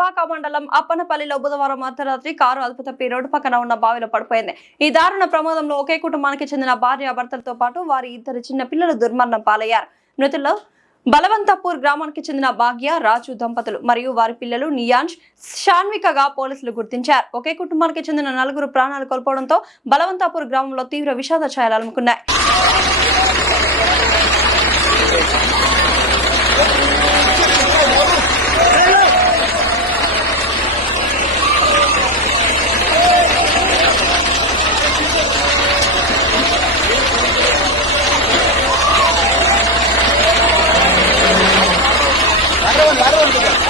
దుబ్బాక మండలం అప్పనపల్లిలో బుధవారం అర్ధరాత్రి కారు అదుపు తప్పి రోడ్డు పక్కన ఉన్న బావిలో పడిపోయింది. ఈ దారుణ ప్రమాదంలో ఒకే కుటుంబానికి చెందిన భార్యాభర్తలతో పాటు వారి ఇద్దరు చిన్న పిల్లలు దుర్మరణం పాలయ్యారు. మృతుల్లో బలవంతపూర్ గ్రామానికి చెందిన భాగ్య, రాజు దంపతులు మరియు వారి పిల్లలు నియాంష్, షాన్వికగా పోలీసులు గుర్తించారు. ఒకే కుటుంబానికి చెందిన 4 ప్రాణాలు కోల్పోవడంతో బలవంతపూర్ గ్రామంలో తీవ్ర విషాద ఛాయలు అలుముకున్నాయి. Largo.